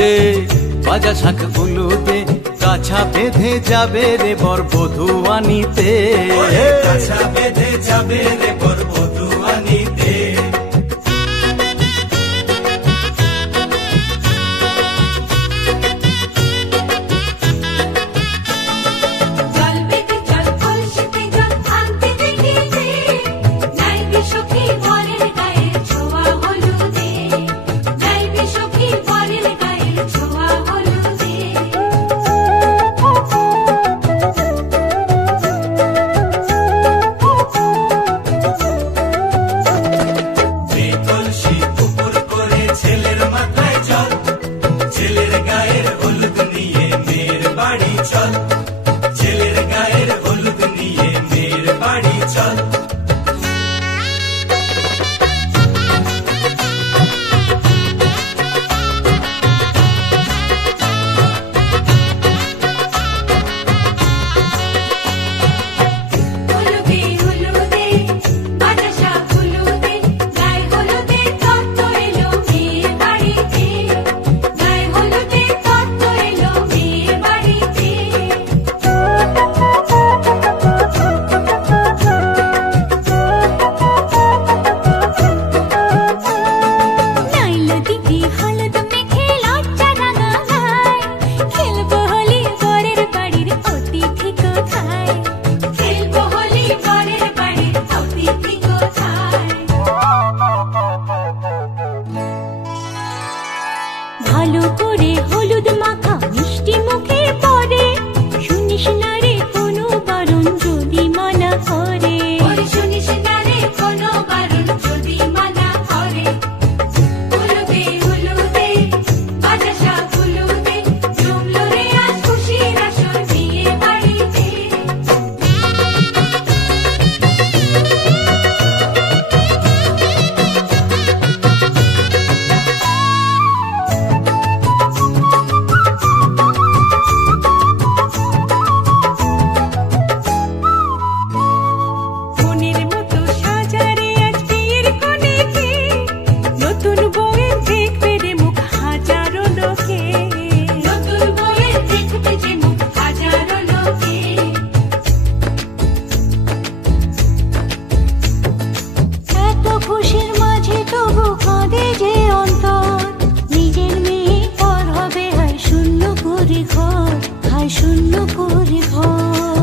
রে বাজা শাঁখ উলুদে, কাছা বেঁধে যাবে রে বর বধূ আনিতে, কাছা বেঁধে যাবে রে বর বধূ আনিতে। ভালো করে হলুদ মাখা মিষ্টি মুখে পড়ে, শুনিস না রে কোনো বারণ যদি মানা করে, শুনিস না রে কোনো বারণ যদি মানা করে। হলুদে হলুদে বাজা শাঁখ হলুদে, জমলো রে আজ খুশির আসর বিয়ে বাড়িতে। শূন্য করে ঘর।